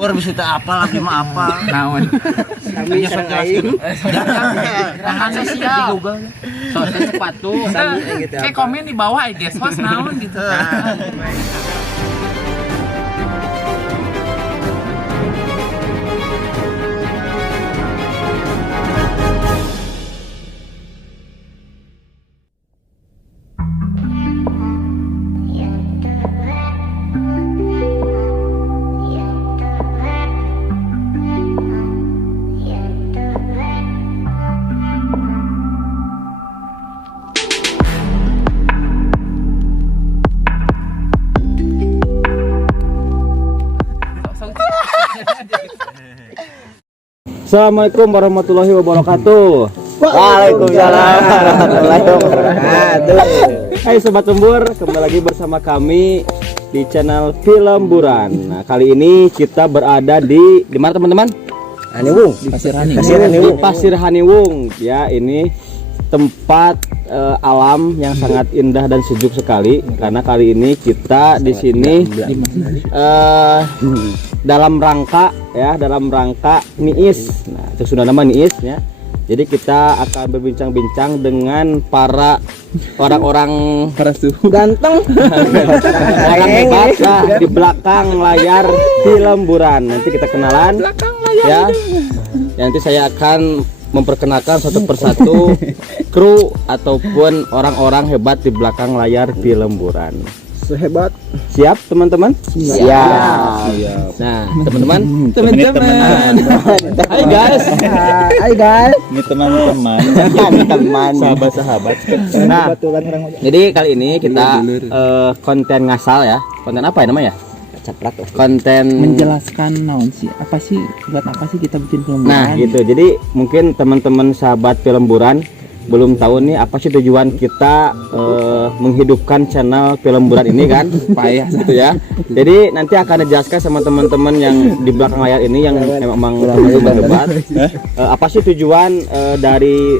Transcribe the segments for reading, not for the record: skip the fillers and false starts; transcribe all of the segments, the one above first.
Orang bisa tak apa lagi mah apa. Naon? Kami selain. Tahan sosial di Google. Soalnya sepatu. Kayak komen di bawah I guess was naon gitu. Assalamualaikum warahmatullahi wabarakatuh. Waalaikumsalam warahmatullahi wabarakatuh. Hai Sobat Lembur, kembali lagi bersama kami di channel Film Buran. Nah, kali ini kita berada di mana teman-teman? Haniwung. Pasir Haniwung. Ya, ini tempat alam yang sangat indah dan sejuk sekali. Karena kali ini kita di sini dalam rangka NIIS. Nah, itu sudah nama NIIS ya. Jadi kita akan berbincang-bincang dengan para orang-orang ganteng, orang hebat lah di belakang layar Film Buran. Nanti kita kenalan ya. Nanti saya akan memperkenalkan satu persatu kru ataupun orang-orang hebat di belakang layar Film Buran. Sehebat. Siap teman-teman? Siap. Nah teman-teman. Hai guys. Hai guys. Ini teman-teman. Sahabat-sahabat. Nah, jadi kali ini kita konten ngasal ya. Konten apa ya namanya? Konten Menjelaskan naon sih? Buat apa sih kita bikin film? Nah, gitu. Jadi mungkin teman-teman sahabat Film Buran belum tahu nih apa sih tujuan kita menghidupkan channel Film Buran ini kan. Payah gitu ya. Jadi nanti akan dijelaskan sama teman-teman yang di belakang layar ini yang memang hebat. Apa sih tujuan dari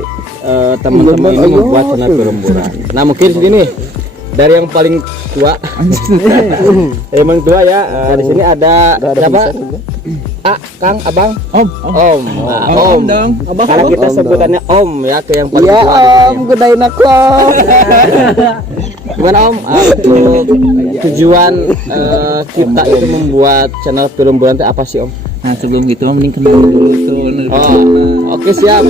teman-teman ini membuat channel Film Buran. Nah, mungkin segini dari yang paling tua. Emang tua ya. Di sini ada siapa? Kang, Abang, Om dong. Kalau kita sebutannya Om ya, ke yang paling Iya tua. Om, gedain aku Om. Gimana Om? Untuk tujuan kita itu membuat channel Film Buran itu apa sih Om? Nah, sebelum gitu mending kenalin dulu tuh. Oke siap.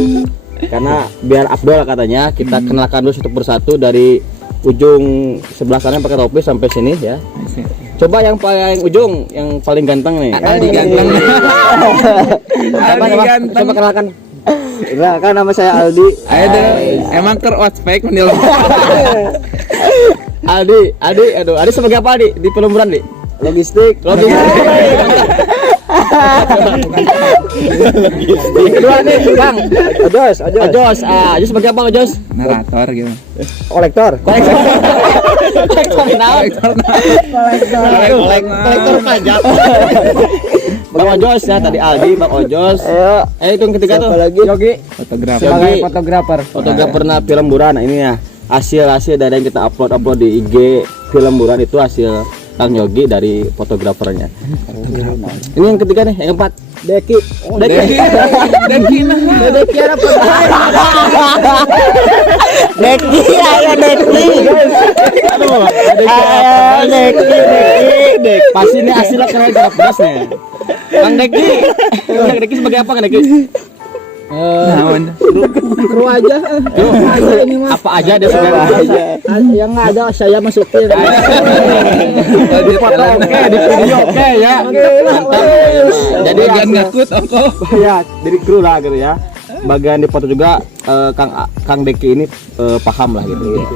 Karena biar Abdul katanya kita kenalkan dulu satu persatu dari ujung sebelah sana pakai topi sampai sini ya. Coba yang paling ujung, yang paling ganteng nih. Aldi ganteng. Aldi ganteng. Coba kenalkan. Kan nama saya Aldi. Ayo deh. Emang ker ospek mendil. Aldi sebagai apa Aldi di Film Buran Di? Logistik. Kedua nih Bang. Ojos sebagai apa Ojos? Narator gitu. Kolektor pajak. Bang Ojos ya, tadi Aldi, Bang Ojos. Ayo itu yang ketiga tuh. Lagi Yogi. Sebagai fotografer Film Buran. Nah, ini ya hasil dari yang kita upload di IG Film Buran itu hasil Kang Yogi dari fotografernya. Ini yang ketiga nih, yang keempat. Deki pasti ini hasilnya keren beras nih. Kang Deki sebagai apa Kang Deki? kru aja ini mah. Apa aja dia sebenarnya yang nggak ada saya masukin. Di foto oke, di video oke ya. Mantap. Jadi Bagian ngakut ya, jadi kru lah gitu ya. Bagian di foto juga Kang Deki ini paham lah gitu.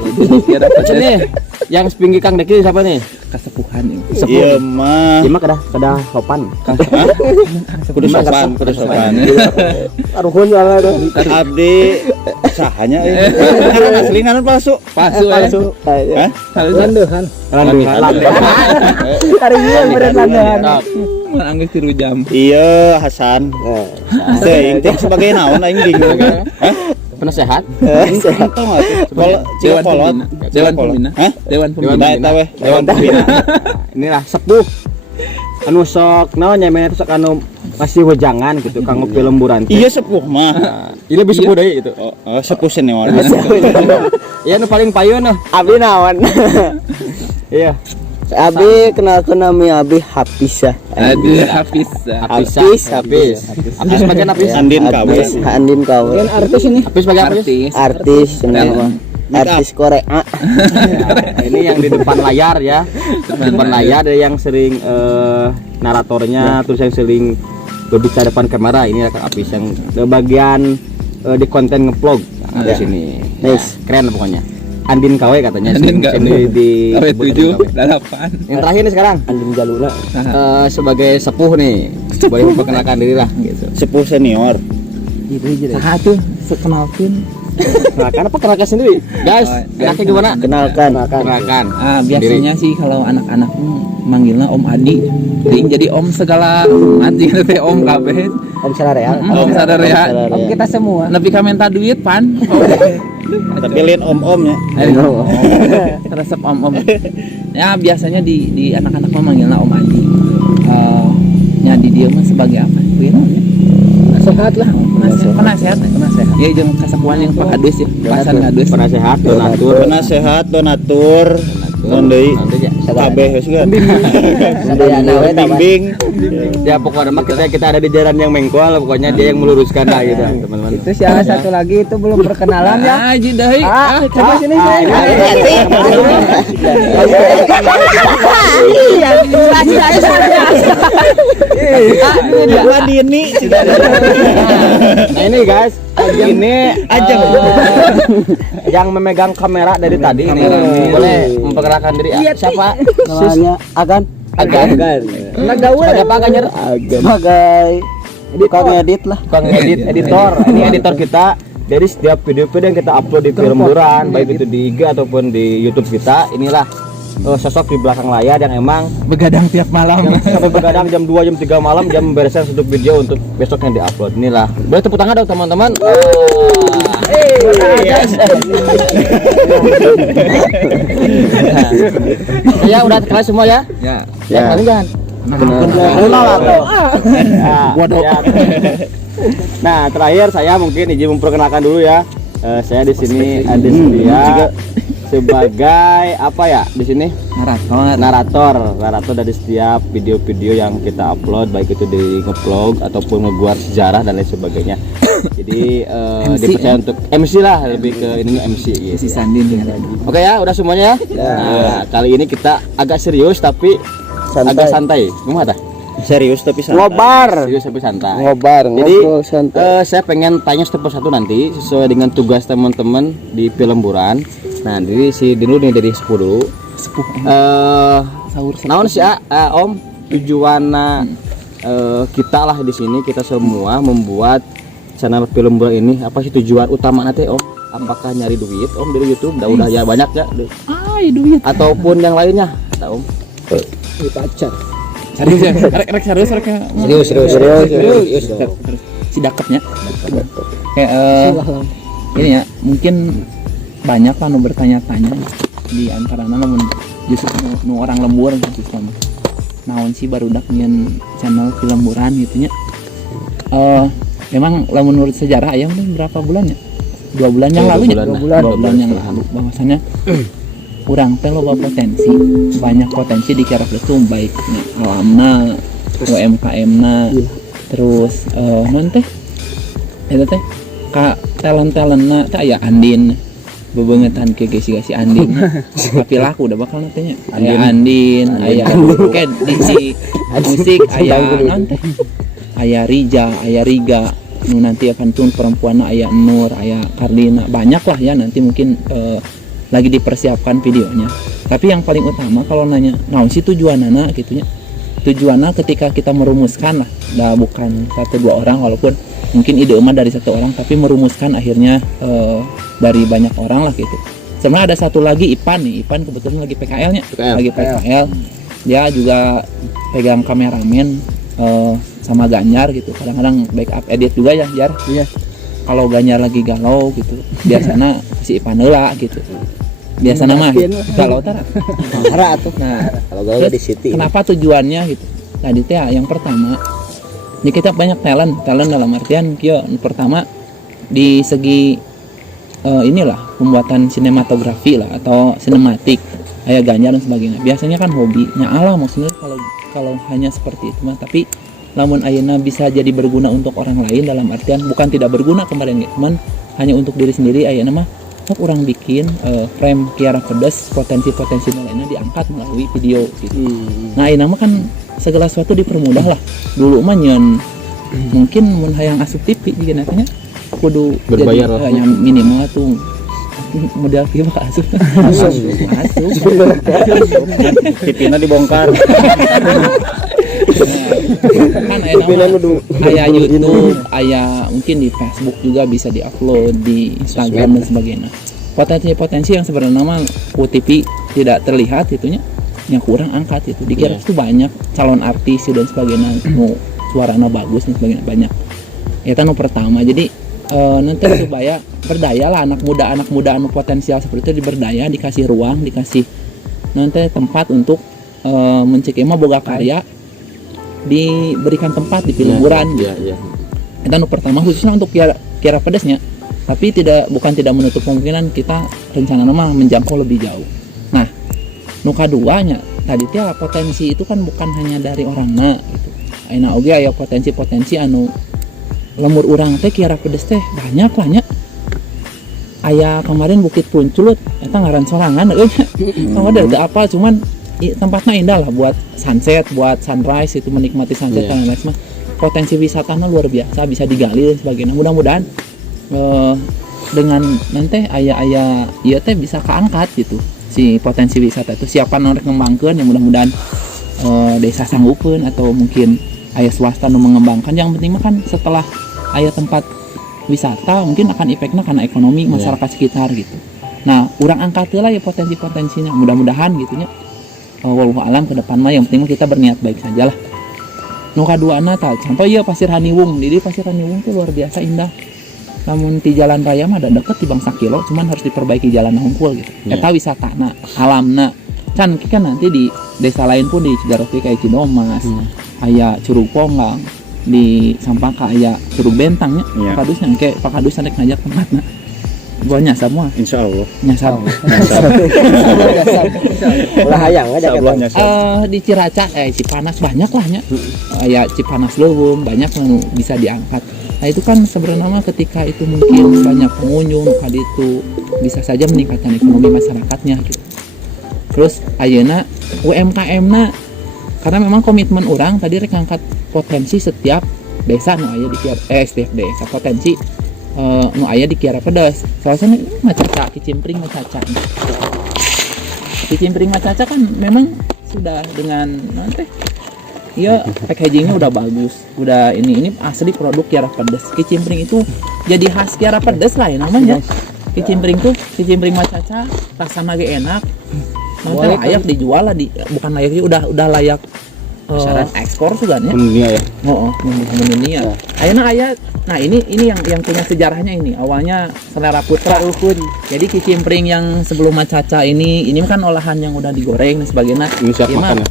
Sini yang sepinggi Kang Deki siapa nih? Kesepuhan ini. Iya mah kada sopan. Kudu sopan. Aruhun soalnya tuh. Abdi sahanya asli ngaran palsu. Hah? Landehan. Hari ini meureun landehan. Anggeus 3 jam. Iya Hasan. Teh sebagai naon aing bingung. Hah? Penasehat? Sehat tau nggak sih? Dewan Pembina. Hah? Dewan Pembina. Dewan Pembina. Inilah sepuh. anu sok naon nya meneh sok anu kasih wejangan gitu kanggo film buran. Iya sepuh mah. Ieu lebih sepuh deui gitu. Oh, sepuh senior. Iya nu paling payun nah. Abi naon? Iya. Abi kenalkeun nami Abi Hafiz. Aduh, Hafiz. Habis bagian habis. Andin KW. Andin KW. Kan artis ini. Habis bagian habis. Artis nama. Artis Korea. Nah, ini yang di depan layar ya. Di depan layar ada yang sering naratornya terus yang sering berbicara depan kamera ini akan Apis yang bagian di konten ngevlog di sini. Nice. Keren pokoknya. Andin KW katanya sini di 7 8. yang terakhir nih sekarang Andin Jaluna. sebagai sepuh nih boleh memperkenalkan diri lah gitu. Sepuh senior. Satu sekenalkeun. Kenalkan apa kenalkan sendiri guys enaknya gimana Kenalkan. Biasanya sih kalau anak-anak manggilnya Om Adi. Jadi Om segala umat gitu teh Om kabeh. Om Salareal. Om sadarea. Om kita semua. Nepi ka minta duit pan. Tapi lihat om-omnya. Ayo. Resep Om. Ya biasanya di anak-anak mah manggilnya Om Adi. Nyadi dia mah sebagai apa? Sehat lah. Penasehat. Ya jeung kasapuan yang pakadus ya. Pasan ngadus. penasehat donatur Penasehat, donatur, non deui. Kabeh geus kan. Bimbing. Ya pokoknya mah kita ada di jalan yang mengkol pokoknya dia yang meluruskan lah gitu teman-teman. Itu salah satu lagi itu belum perkenalan ya. Aji deui. Coba sini. Nah ini guys, ini Ajeng. yang memegang kamera dari tadi ini boleh memperkenalkan diri. Siapa? Namanya Agan. Sebagai apa Ganyer? Sebagai tukang edit lah. Tukang editor. Ini editor kita dari setiap video-video yang kita upload di film buran, baik itu di IG ataupun di YouTube kita. Inilah sosok di belakang layar yang emang Begadang tiap malam. yang sampai begadang jam 2 jam 3 malam jam membereskan satu video untuk besoknya di-upload. Inilah. Boleh tepuk tangan dong teman-teman. Ya udah kenal semua ya. Ya. Ya. Paling jangan. Nah, terakhir saya mungkin izin memperkenalkan dulu ya. Saya di sini ada sedia sebagai apa ya di sini narator dari setiap video-video yang kita upload baik itu di ngevlog ataupun ngebuat sejarah dan lain sebagainya. Jadi dipercaya untuk MC lah lebih ke ininya MC gitu. Si Sandin Oke ya, udah semuanya ya. Nah, kali ini kita agak serius tapi agak santai. Gimana dah? Serius tapi santai. Ngobar. Serius tapi santai. Ngobar. Jadi santai. saya pengen tanya satu persatu nanti sesuai dengan tugas teman-teman di film buran. Nah, jadi si dulu nih dari sepuh dulu. Sahur. Naon sih Om tujuan kita lah di sini kita semua membuat channel film buran ini apa sih tujuan utama nanti Om? Apakah nyari duit Om dari YouTube? Udah ya banyak ya. Duit. Ataupun yang lainnya, tahu Om? Pacar. Serius. Si dakepnya. Kayak ini ya, mungkin banyak lah nu bertanya-tanya di antara namun justru nu orang lembur justru naon sih barudak nyen channel film buran gitu nya. Memang lamun menurut sejarah aya berapa bulan ya? 2 bulan yang lalu ya? 2 bulan yang lalu bahwasannya urang teh loba potensi, banyak potensi di Karakter baik alamna, UMKM-na, terus non teh eta teh ka talent-talentna teh aya Andin bebengetan ke si Andin tapi laku udah bakal nantinya aya Andin aya kayak di musik aya non teh aya Riga nu nanti akan turun perempuan aya Nur aya Karlina banyak lah ya nanti mungkin lagi dipersiapkan videonya. Tapi yang paling utama kalau nanya naon sih tujuanana gitunya, tujuannya ketika kita merumuskan lah bukan 1-2 orang walaupun mungkin ide mah dari 1 orang tapi merumuskan akhirnya dari banyak orang lah gitu. Sebenarnya ada satu lagi Ipan kebetulan lagi PKL-nya lagi PKL dia juga pegang kameramen sama Ganjar gitu, kadang-kadang backup edit juga ya Jar. Iya. Kalau Ganjar lagi galau gitu, biasanya si Ipan heula gitu. Biasanya mah galau tara. Tara tuh. Nah, kalau galau di City. Kenapa tujuannya gitu? tadi teh yang pertama ya kita banyak talent dalam artian kyo pertama di segi inilah pembuatan sinematografi lah atau sinematik kayak Ganjar dan sebagainya. Biasanya kan hobinya Allah maksudnya kalau hanya seperti itu mah, tapi namun ayeuna bisa jadi berguna untuk orang lain dalam artian bukan tidak berguna kemarin ya, cuman hanya untuk diri sendiri ayeuna mah sok orang bikin frame Kiara Pedes potensi-potensi lainnya diangkat melalui video gitu. Nah ayeuna mah kan segala sesuatu dipermudah lah. Dulu mah nyen mungkin mun hayang asup TV juga nantinya kudu berbayar lah. Yang minimal tuh modal TV asup. TV-na dibongkar. Kan aya YouTube, aya mungkin di Facebook juga bisa diupload, di Instagram dan sebagainya. Potensi-potensi yang sebenarnya mah TV tidak terlihat itunya yang kurang angkat itu. Dikira itu banyak calon artis dan sebagainya, suaranya bagus dan sebagainya banyak. Itu pertama. Jadi nanti supaya berdaya lah anak muda anu potensial seperti itu diberdaya, dikasih ruang, dikasih nanti tempat untuk mencek emang boga karya, diberikan tempat di filmuran. Itu anu pertama khususnya untuk Kiara Pedesnya. Tapi bukan tidak menutup kemungkinan kita rencana mah menjangkau lebih jauh. Nah, nu kaduanya tadi teh potensi itu kan bukan hanya dari orangna gitu. Ayeuna oge aya potensi-potensi anu lemur urang teh Kiara Pedes teh banyak lah nya. Aya kemarin Bukit Punculut eta ngaran sorangan euy. Kemarin ada apa cuman tempatnya indah lah buat sunset, buat sunrise itu menikmati sunset dan lain-lain mah. Potensi wisatanya luar biasa bisa digali dan sebagainya. Mudah-mudahan dengan nanti aya ieu teh bisa keangkat gitu. Si potensi wisata itu siapa nu rek ngembangkeun yang mudah-mudahan desa sanggupeun atau mungkin aya swasta nu mengembangkan. Yang penting mah kan setelah aya tempat wisata mungkin akan efeknya karena ekonomi masyarakat sekitar gitu. Nah, urang angkat lah ya potensi-potensinya. Mudah-mudahan gitu nya. Wallahu alam ke depan mah yang penting kita berniat baik saja lah. Nu kaduana tah contoh ieu Pasir Haniwung. Jadi Pasir Haniwung itu luar biasa indah. Namun di jalan raya mah ada deket di bangsa kilo, cuman harus diperbaiki jalan hungkul gitu. Eta wisatana, alamna. Kan nanti di desa lain pun di Cigarok kayak Cidomas. Aya Curug Ponggang, di Sampaka aya Curug Bentangnya. Pakadus nyangke Pakadus nek ngajak tempatna. Bawa nyasar semua. Insyaallah. Nyasar. Ulah hayang aja di Ciraca Cipanas banyak lah nya. Aya Cipanas Leuweung banyak yang bisa diangkat. Nah itu kan sebenarnya ketika itu mungkin banyak pengunjung kali itu bisa saja meningkatkan ekonomi masyarakatnya gitu. Terus ayeuna UMKM-na karena memang komitmen orang tadi rek ngangkat potensi setiap desa nu aya di setiap desa potensi nu aya di Kiara Pedes. Soalnya ini macaca kicimpring macaca. Kicimpring macaca kan memang sudah dengan nanti iya packagingnya udah bagus, udah ini asli produk Kiara Pedes. Kicimpring itu jadi khas Kiara Pedes lah ya namanya. Kicimpring tuh kicimpring macaca rasanya ge enak. Nanti layak dijual lah bukan layak udah layak ekspor juga nya. Dunia ya. Dunia. Ayeuna aya nah ini yang punya sejarahnya ini. Awalnya Selera Putra Ukun. Jadi kicimpring yang sebelum macaca ini kan olahan yang udah digoreng dan sebagainya. Ini siap makan ya?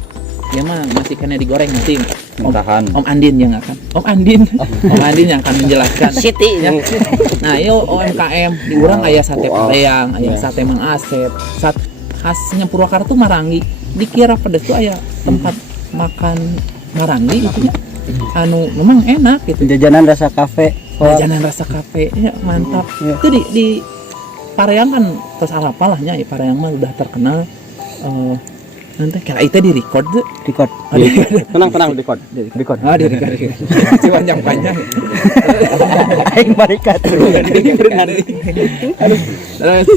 Ya mah masih kena digoreng nanti. Tahan. Om Andin yang akan. Om Andin yang akan menjelaskan. Siti Ya. Nah, yo UMKM di urang aya sate Paleang, aya sate Mang Asep, khasnya Purwakarta tuh Marangi. Di Kiara Pedes tuh aya tempat makan Marangi itu ya. Anu memang enak gitu. Jajanan rasa kafe. Ya mantap. Itu di Pareang kan terus apa lah nya, Pareang mah udah terkenal. Nanti kira itu di record. Tenang di record. Di record. Si panjang. Aing balikat. Terus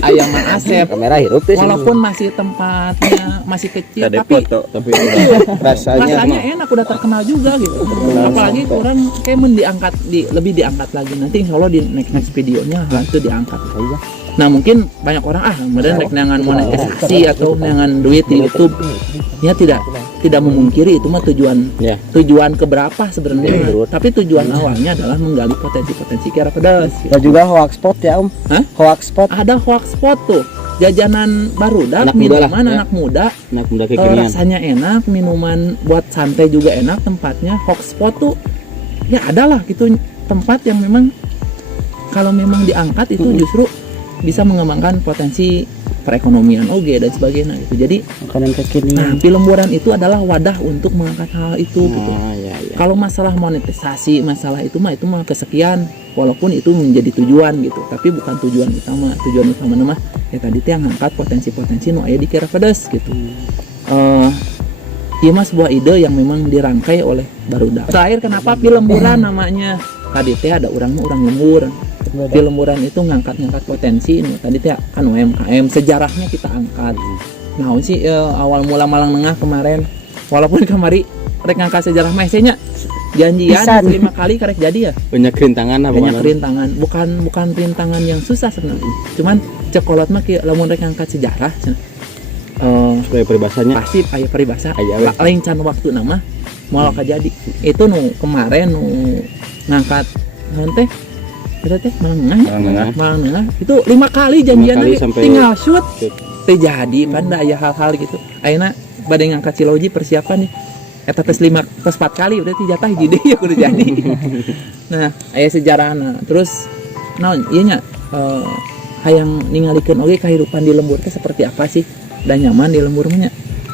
ayam Mang Asep. Kamera hirup teh. Walaupun masih tempatnya masih kecil Ada tapi foto tapi rasanya enak, udah terkenal juga gitu. Apalagi orang kayak lebih diangkat lagi. Nanti insyaallah di next videonya itu diangkat. Nah mungkin banyak orang kemudian dengan monetisasi atau dengan duit di YouTube ya tidak memungkiri itu mah tujuan keberapa sebenarnya. Tapi tujuan awalnya adalah menggali potensi Kiara Pedes. Dan juga hoax spot ya Om. Hah? Hoax spot. Ada hoax spot tuh. jajanan barudak, Anak muda lah, minuman ya. anak muda, Anak muda kekinian. rasanya enak, minuman buat santai juga enak, tempatnya hotspot tuh ya adalah gitu tempat yang memang kalau memang diangkat itu justru bisa mengembangkan potensi perekonomian dan sebagainya gitu. Jadi Makanan kekinian. Pelemburan itu adalah wadah untuk mengangkat hal itu gitu. Ya. Kalau masalah monetisasi, masalah itu mah kesekian, walaupun itu menjadi tujuan gitu, tapi bukan tujuan utama. Tujuan utama mah ya tadi teh ngangkat potensi-potensi nu aya di Kira Pedas gitu. Iya mas, sebuah ide yang memang dirangkai oleh Barudak. Terakhir kenapa Pelemburan namanya? Tadi teh ada orang lembur. Pelemburan itu ngangkat potensi nu tadi teh kan UMKM, sejarahnya kita angkat. Nah sih awal mula Malang Nengah kemarin, walaupun kemari rek ngangkat sejarah mesenya janjian 5 kali karek jadi ya. Banyak rintangan apa Banyak rintangan, bukan rintangan yang susah sebenarnya. Cuman cekolot mah lamun rek ngangkat sejarah supaya peribahasanya pasti aya peribahasa Aya, lain can waktu nama moal jadi. Itu nu kemarin nu ngangkat naon teh kita teh Malang Nengah itu 5 kali janjian 5 kali lagi sampai tinggal shoot terjadi pada aya hal-hal gitu. Ayeuna bade ngangkat Ciloji persiapan nih eta tes 4 kali berarti jatah hiji deui ya kudu jadi. Nah, aya sejarahna. Terus naon ieu nya hayang ningalikeun oge kahirupan di lembur teh seperti apa sih? Dan nyaman di lembur mah nya.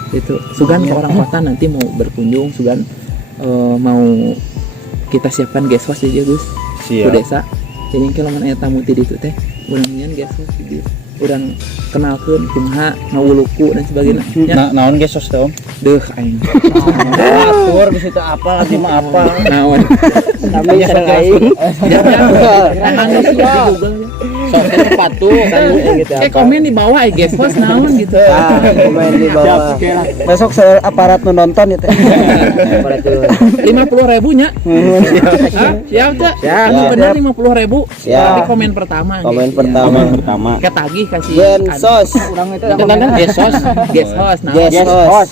Gitu. Sugan ke orang kota nanti mau berkunjung, sugan mau kita siapkan guest house di Gus. Ku desa. Jadi kalau mana tamu ti ditu teh urang nyen guest house di dieu. Urang kenalkeun kumaha ngawuluku dan sebagainya. Ya. Naon ge sos teh Om? Deuh aing. Atur di situ apa lagi mah apa. Naon? Tapi sareng aing. Sok sepatu gitu komen di bawah guys post naon gitu. Komen di bawah. Besok aparat nonton itu. 50.000 nya. Siap cak. Siap. Benar 50.000. Siap. Tapi komen pertama. Komen gitu. pertama. Ketagih kasih. Gensos. Gesos. Gesos.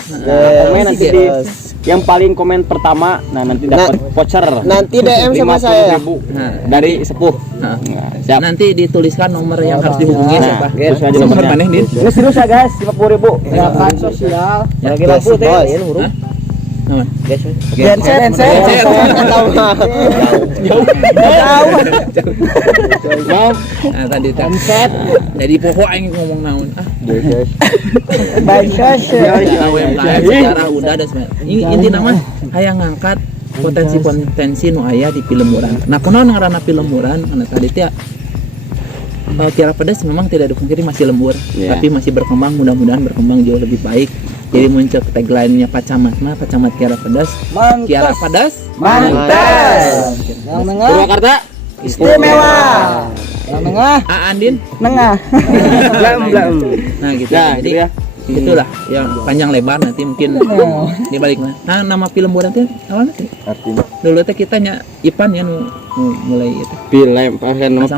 Komen nanti di yang paling komen pertama, nanti dapat voucher. Nanti DM sama saya. 50.000 dari sepuh. Nah, Siap. nanti dituliskan nomor yang harus dihubungi siapa. Terus aja Nomor nomornya. maneh Din. Serius ya guys, 50.000. Gerakan sosial. Lagi lampu teh. Naon? Genset. Nah, tadi teh. Jadi poho aing ngomong naon. UMKM secara udah dan sebagainya. Ini intinya mah hayang ngangkat potensi-potensi nu aya di Pelemburan. Nah, kunaon ngaranna Pelemburan? Karena tadi teh Kira Pedas memang tidak dipungkiri masih lembur, tapi masih berkembang, mudah-mudahan berkembang jauh lebih baik. Jadi muncul tagline-nya Pacamat Kira Pedas. Kira Pedas Mantas. Yang Nengah Purwakarta istimewa. Yang Nengah Andin. Nengah. Blam. Nah, gitu. Nah, Jadi gitu ya. itulah yang panjang lebar nanti mungkin dibalik. Nah, nama Pelemburan teh awalnya teh Artinya dulu teh kita nya Ipan ya nu mulai itu. Film, kan nama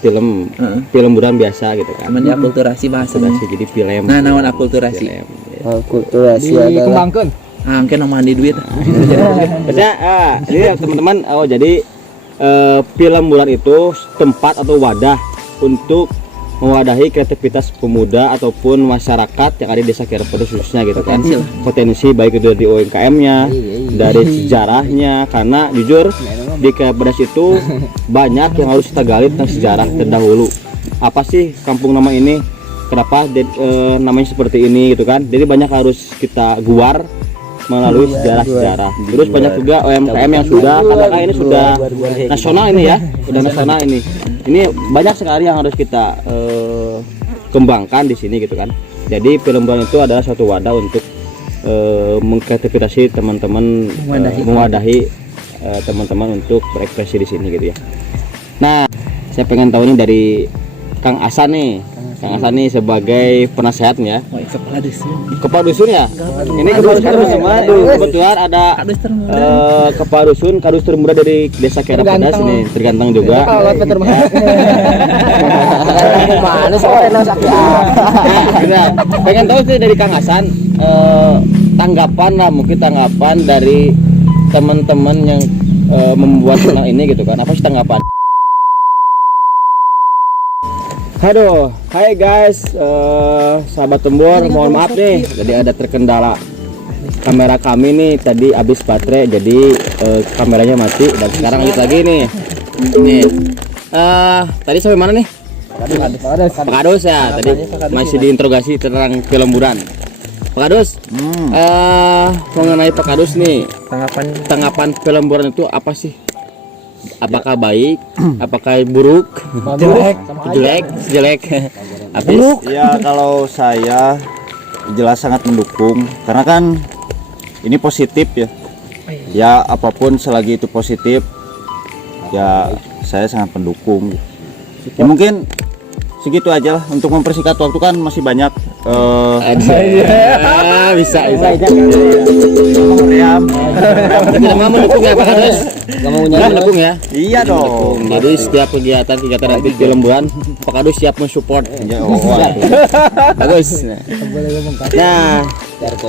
film Pelemburan biasa gitu kan. Cuman akulturasi bahasanya. Jadi film. Nah, naon akulturasi? Kulturasi adalah Mungkin nama di duit. Maksudnya, jadi teman-teman, jadi Pelemburan itu tempat atau wadah untuk mewadahi kreativitas pemuda ataupun masyarakat yang ada di desa Kira Pedas khususnya gitu kan. Potensi baik itu dari UMKM-nya, dari sejarahnya, karena jujur di Kira Pedas itu banyak yang harus kita gali tentang sejarah terdahulu. Apa sih kampung nama ini? Kenapa namanya seperti ini gitu kan? Jadi banyak harus kita guar melalui sejarah-sejarah. Terus banyak juga UMKM yang sudah, katakan ini sudah nasional ini ya, sudah nasional ini. Ini banyak sekali yang harus kita kembangkan di sini gitu kan. Jadi Pelemburan itu adalah suatu wadah untuk mengkreatifikasi teman-teman, mewadahi teman-teman untuk berekspresi di sini gitu ya. Nah, saya pengen tahu nih dari Kang Asan nih. Kang Asan nih sebagai penasehatnya. Kepala dusun ya? Ini kepala dusun teman-teman. Kebetulan ada kepala dusun, kadus termuda dari desa Kira Pedas nih, tergantang juga. Mana soalnya Pengen tahu sih dari Kang Asan mungkin tanggapan dari teman-teman yang membuat channel ini gitu kan. Apa sih tanggapan? Aduh, hai guys, sahabat Tembur, mohon maaf nih, jadi ada terkendala kamera kami nih, tadi habis baterai, jadi kameranya mati dan sekarang lanjut lagi nih. Nih, tadi sampai mana nih? Pak Kadus ya, tadi masih diinterogasi tentang film Buran. Pak Kadus, mengenai Pak Kadus nih, tanggapan film Buran itu apa sih? Apakah baik? Apakah buruk? Jelek. Buruk? Ya kalau saya jelas sangat mendukung karena kan ini positif ya. Ya apapun selagi itu positif ya saya sangat mendukung. Ya mungkin segitu aja lah untuk mempersingkat waktu kan masih banyak. Bisa. Ya. Kita mau mendukung ya Pak Kadus? Kamu mendukung ya? Iya dong. Jadi setiap kegiatan nanti film Buran, Pak Kadus siap mensupport. Ya, Bagus. Nah,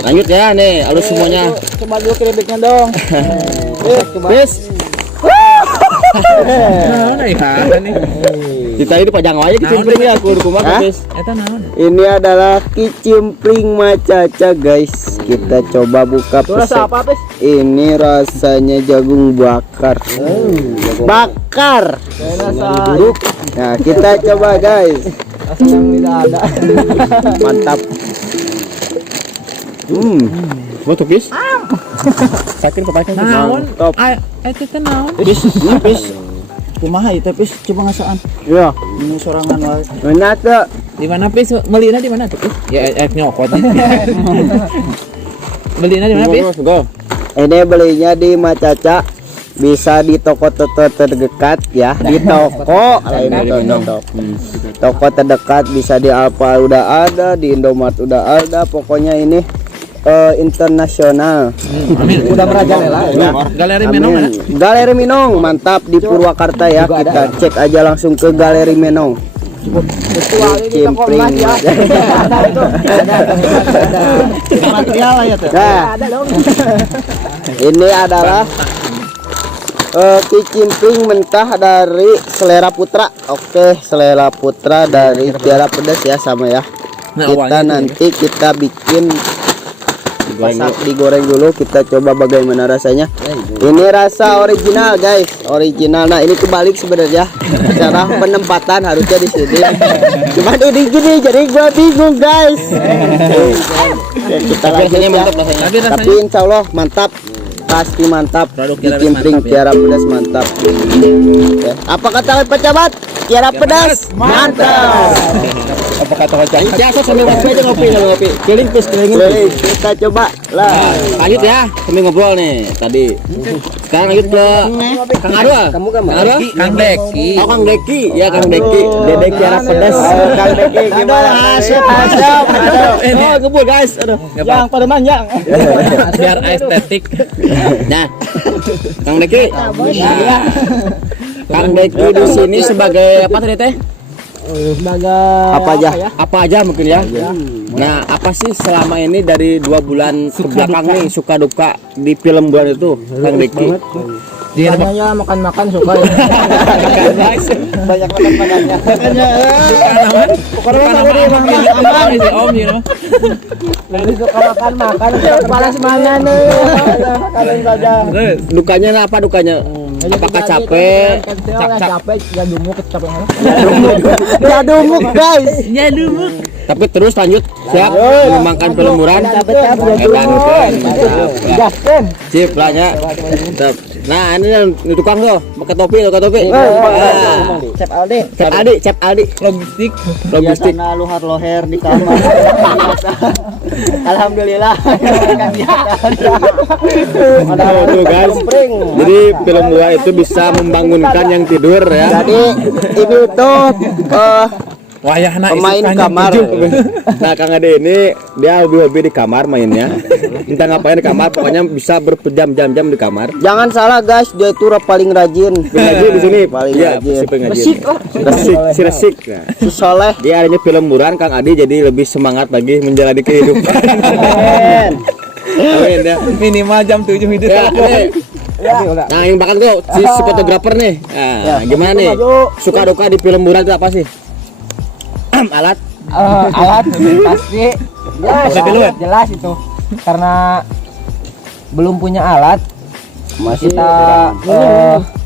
lanjut ya nih, halus semuanya. Coba dulu keripiknya dong. Bis. Kita itu pajang aja kicimpring ya, aku rumah bis. Ini adalah kicimpring macaca guys. Kita coba buka pesek. Ini rasanya jagung bakar. Bakar. Nah, kita coba guys. Mantap. Foto bis. Sakit kepala Naon? top. Itu teh naon? Bis kumaha ieu teh Pis coba ngasaan. Ya, Ini sorangan wae. mana tuh? Di mana Pis? Melina di mana tuh? Ya nyokot. Melina di mana Pis? Go. Ini belinya di Macaca. Bisa di toko terdekat ya, di toko toko terdekat, bisa di Alfa udah ada, di Indomaret udah ada, pokoknya ini internasional. Amin. Udah merajalela ya. Galeri Menong ya? Galeri Minong mantap di Purwakarta ya, kita cek aja langsung ke Galeri Menong. Kicimpring Material ya teh. nah, ini adalah kicimpring mentah dari Selera Putra. Oke, Selera Putra dari Tiara Pedas ya, sama ya. Kita nanti kita bikin digoreng dulu, kita coba bagaimana rasanya. Ini rasa original guys, original. Nah ini kebalik sebenarnya cara penempatan, harusnya di sini. Cuma ini gini, jadi gua bingung guys. Kita lanjut ya. Tapi insya Allah mantap, pasti mantap. Kicimpring Tiara Pedas mantap. Apa kata Pak Camat? Tiara Pedas mantap. Apa kata Kocak? Biasa sambil ngopi aja, ngopi. Keliling. Kita coba lah. Lanjut ya, sambil ngobrol nih tadi. Sekarang lanjut ke Kang Arwa. Kamu kan Kang Deki. Oh, Kang Deki. Ya, Kang Deki. Dedek Tiara Pedas. Kang Deki gimana? Asap. Oh, ngebul guys. Aduh. Yang pada manjang. Biar estetik. Nah, Kang Deki. Kang Deki di sini sebagai apa tadi teh? Apa aja mungkin ya. Nah, apa sih selama ini dari 2 bulan ke belakang nih suka duka di film Buran itu, Kang Deki? Dia namanya makan-makan suka ya. Banyak makan-makannya. Pokoknya Om you know. lebih suka makan-makan. Kepala semana nih. Makanan saja. Dukanya apa dukanya? Apakah capek? Capek, gak dumuk, capek mana? Gak dumuk guys. Tapi terus lanjut siap mengembangkan film Buran. Sip lah ya. Mantap. Nah, ini yang tukang tuh, pakai topi. Cep Aldi. Logistik. Biasanya luhar loher di kamar. Alhamdulillah. Aduh guys. Jadi film Buran itu bisa membangunkan yang tidur ya. Jadi ini tuh Wayahna pemain kamar. Nah, Kang Ade ini dia hobi-hobi di kamar mainnya. Entah ngapain di kamar, pokoknya bisa berjam-jam di kamar. Jangan salah guys, dia itu paling rajin. Pengaji di sini Paling Iya, rajin. si pengaji. Si Resik. Nah, Si Soleh. dia adanya film Buran, Kang Adi jadi lebih semangat lagi menjalani kehidupan. Amin ya. minimal jam 7 itu. Ya, ini. Nah, yang belakang tuh si fotografer nih. Nah, gimana nih? Suka duka di film Buran itu apa sih? alat. Alat pasti jelas itu karena belum punya alat Masih kita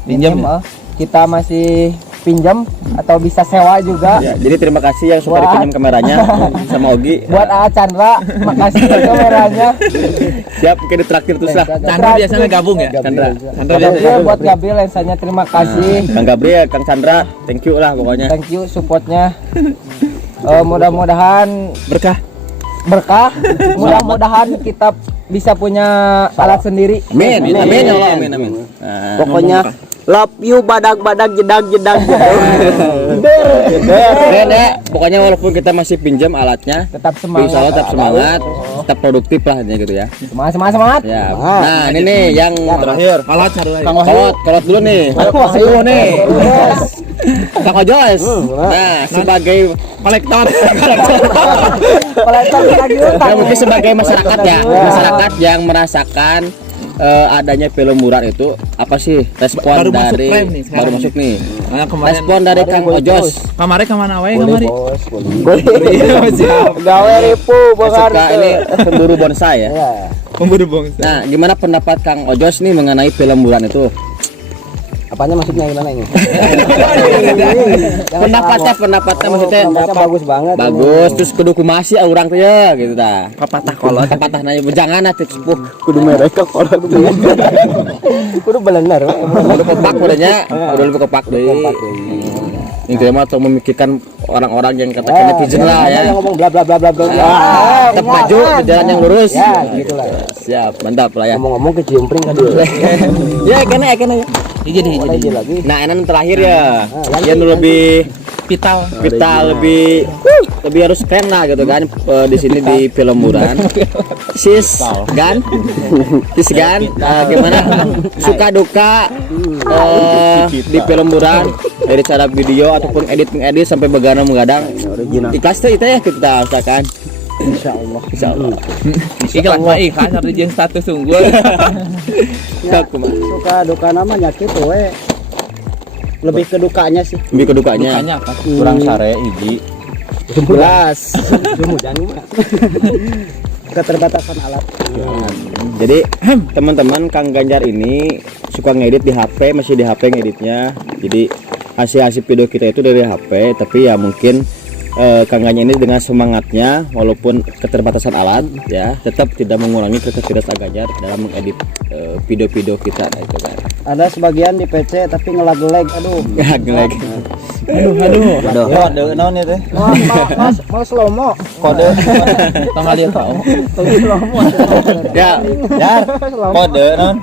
Pinjam ya? kita masih pinjam atau bisa sewa juga. Ya, jadi terima kasih yang sudah dipinjam kameranya sama Ogi. Buat A Chandra, makasih ya kameranya. Siap, mungkin ditraktir terus lah. Chandra biasanya gabung ya? Chandra biasanya Gabriel buat Gabriel lensanya terima kasih. Kang Gabriel, Kang Chandra, thank you lah pokoknya. Thank you supportnya. Mudah-mudahan Berkah. berkah. Mudah-mudahan kita bisa punya alat sendiri. Amin. Amin ya Allah, amin amin. Nah, pokoknya love you badak-badak jedag. keren ya. Pokoknya walaupun kita masih pinjam alatnya, Tetap insya Allah semangat. tetap semangat, tetap produktif lah gitu ya. Semangat. Ya. Nah, ini nih yang terakhir. Kalau cari Kolot dulu nih. Ayo nih. Kang Ojos. Nah, sebagai kolektor. Kolektor lagi utang. Ya, mungkin sebagai masyarakat ya, masyarakat yang merasakan adanya film murah itu apa sih respon Baru masuk dari frame nih sekarang baru masuk nih Nah, kemarin respon dari Kang Ojos kemarin kemana wae kemarin? Gawe ripu suka ini pemburu bonsai ya. Pemburu bongsa. Nah, gimana pendapat Kang Ojos nih mengenai film murah itu? apanya maksudnya gimana ini? Pendapatnya maksudnya bagus banget. bagus terus kudu kumasi orang tuh ya gitu dah. Kapatah kolot. Kapatah nanya jangan atuh sepuh. Kudu mereka kolot kudu bener. Kudu kepak udahnya, kudu lebih kepak deui. Ini mah tuh memikirkan orang-orang yang katakan netizen lah ya. Ngomong bla bla bla bla bla. Tetap maju ke jalan yang lurus. Ya, gitulah. Siap, mantap lah ya. Ngomong-ngomong ke ciumpring kan dulu. Ya, kena. Jadi lagi. Nah, enak terakhir ya. Yang lebih vital. lebih harus keren lah gitu kan. Di sini di film Muran. Sis Gan. Gimana? Suka duka di film Muran dari cara video ataupun edit sampai begadang. Ikhlas tuh itu ya kita usahakan. Insyaallah. Ikhlas mah ikhlas harus jeung status unggul. Suka duka namanya gitu we. Lebih ke dukanya sih. Lebih ke dukanya. Dukanya apa? Kurang sare hiji. Jelas. Keterbatasan alat. Jadi teman-teman Kang Ganjar ini suka ngedit di HP, masih di HP ngeditnya. Jadi hasil video kita itu dari HP, tapi ya mungkin Kang Ganjar ini dengan semangatnya walaupun keterbatasan alat ya tetap tidak mengurangi kreativitas Ganjar dalam mengedit video-video kita itu kan. Ada sebagian di PC tapi ngelag-lag. Aduh. Ngelag. Aduh. Kode naon ya teh? Mau slow mo. Kode. Tong lihat tahu. Ya, Kode naon?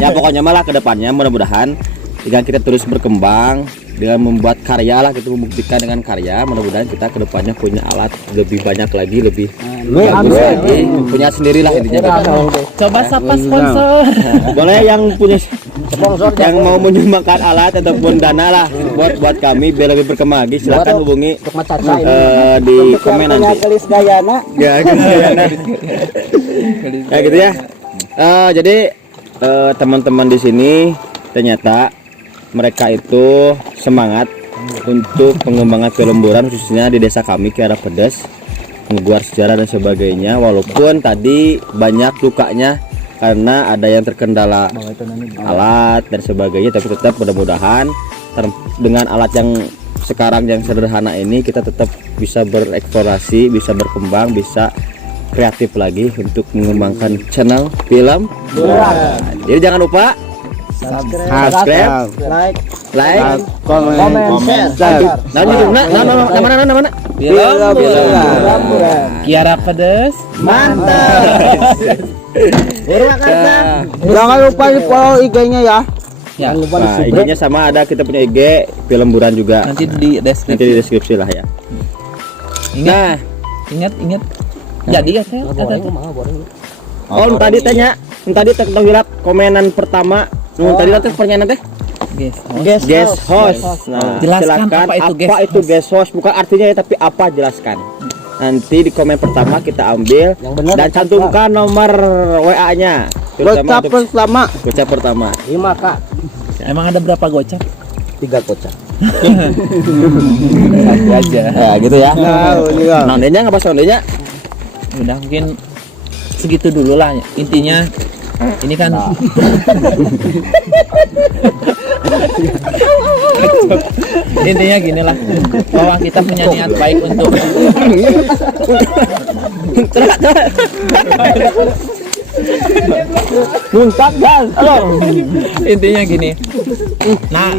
ya pokoknya malah ke depannya mudah-mudahan dengan kita terus berkembang dengan membuat karya lah, kita membuktikan dengan karya, mudah-mudahan kita kedepannya punya alat lebih banyak lagi, lebih bagus lagi, punya sendiri lah intinya gitu. Coba sapa sponsor. Boleh yang punya sponsor yang mau menyumbangkan alat ataupun dana lah buat kami biar lebih berkembang lagi, silakan hubungi di komen nanti. Kelis Gayana. Ya, ya gitu ya. Jadi teman-teman di sini ternyata mereka itu semangat untuk pengembangan film Buran khususnya di desa kami Kiara Pedes, membuat sejarah dan sebagainya, walaupun tadi banyak dukanya karena ada yang terkendala alat dan sebagainya, tapi tetap mudah-mudahan dengan alat yang sekarang yang sederhana ini kita tetap bisa bereksplorasi, bisa berkembang, bisa kreatif lagi untuk mengembangkan channel film Buran. Jadi jangan lupa subscribe, like, Komen, share. Mana? Kiara Pedes. Mantap. Jangan lupa di follow IG-nya ya. Ya. Nah, IG-nya sama ada, kita punya IG film Buran juga. Nanti di deskripsi. Nanti di deskripsi lah ya. Nah, Ingat. Jadi ya saya kata tadi tanya, tadi tentang hilap komenan pertama. Tadi nanti pertanyaan teh. Guest host. Nah, Jelaskan silakan apa itu guest host, bukan artinya ya, tapi apa jelaskan. Nanti di komen pertama kita ambil dan cantumkan nomor WA-nya. Gocap pertama. Gocap pertama. 5K. Emang ada berapa gocap? 3 gocap. Santai aja. Ya gitu ya. Nah, Nondenya nggak pas nondenya. Udah mungkin segitu dulu lah ya. Intinya ini kan intinya gini lah, bahwa kita punya niat baik untuk Muntah gas. Halo. intinya gini. Nah,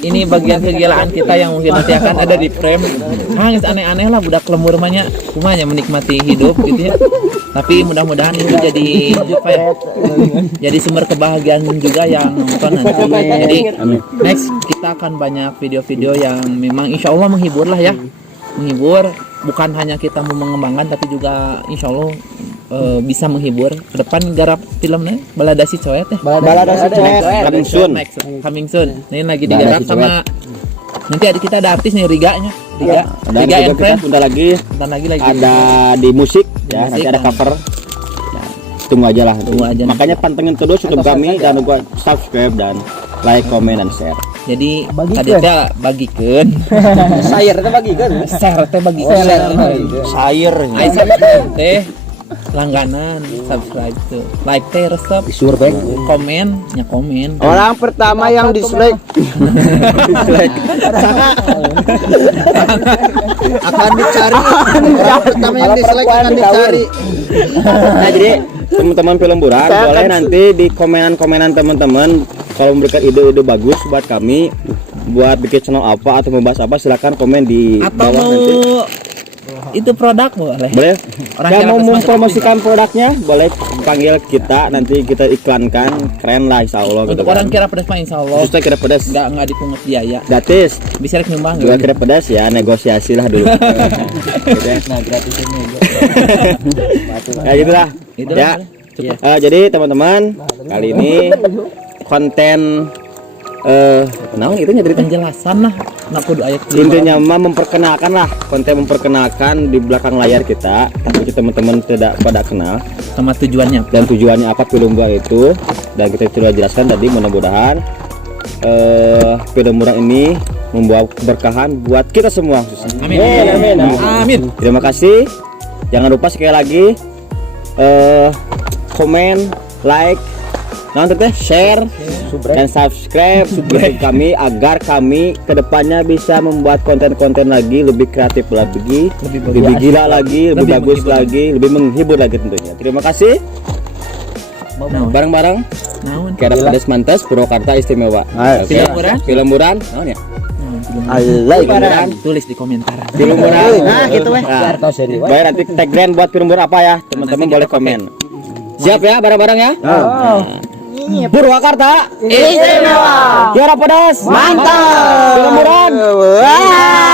ini bagian kegilaan kita yang mungkin nanti akan ada di frame. Nangis aneh-aneh lah budak lembur mahnya, kumanya menikmati hidup gitu ya. Tapi mudah-mudahan itu jadi apa ya? Jadi sumber kebahagiaan juga yang nonton nanti. Jadi next kita akan banyak video-video yang memang insya Allah menghibur lah ya. Menghibur, bukan hanya kita mau mengembangkan tapi juga insya Allah bisa menghibur. Ke depan garap filmnya Balada Si Coet ya. Balada Si Coet. Coming soon. Ini lagi digarap sama nanti kita ada artis nih Riga-nya. Dan Riga juga and Friends. kita bentar lagi Bentar lagi ada di musik ya, Musik, nanti ada dan- cover. Ya, tunggu aja lah. Tunggu aja. Makanya pantengin terus YouTube kami dan juga subscribe dan like, comment dan share. Jadi tadi teh bagikeun. Sayur teh bagikan. Share teh bagikeun. Sair. Ai subscribe teh langganan, subscribe tuh. Like teh resep. Survei. Komen, nya komen. Orang pertama yang dislike akan dicari. Orang pertama yang dislike akan dicari. Nah, jadi teman-teman film buran boleh nanti di komenan-komenan teman-teman kalau memberikan ide-ide bagus buat kami buat bikin channel apa atau membahas apa, silakan komen di Atau bawah mau nanti. itu produk boleh. Boleh. Orang Yang kira mau terus mempromosikan produknya boleh panggil kita, nanti kita iklankan, keren lah insya Allah. Untuk orang kira pedas mah insya Allah Justru kira pedas nggak dipungut biaya. gratis. Bisa rek nyumbang Juga kira pedas ya, negosiasi lah dulu. Gitu ya. Nah, gratisnya Ya gitulah. Itulah, Ya. Iya. Jadi teman-teman, kali ini konten naon itu nya cerita. Penjelasan lah nak kudu aya Intinya mah memperkenalkan lah, konten memperkenalkan di belakang layar kita, tapi teman-teman tidak pada kenal sama tujuannya. dan tujuannya apa film buah itu, dan kita sudah jelaskan tadi. Mudah-mudahan film murah ini membawa keberkahan buat kita semua. Amin. Amin. Terima kasih. Jangan lupa sekali lagi komen, like, nanti teh share dan subscribe YouTube kami agar kami kedepannya bisa membuat konten-konten lagi lebih kreatif lagi, lebih gila lagi, lebih bagus lagi, lebih menghibur lagi tentunya. Terima kasih. Bareng-bareng Naon? Kera Pedas Mantes Purwakarta Istimewa. Oke. Film murah? Film murah. Naon ya? Film tulis di komentar. Film murah. Nah, gitu weh. Bayar nanti tagline buat film murah apa ya? Teman-teman boleh komen. Siap ya bareng-bareng ya? Purwakarta Istimewa. Kera Pedas Mantap. Film murah. Wah.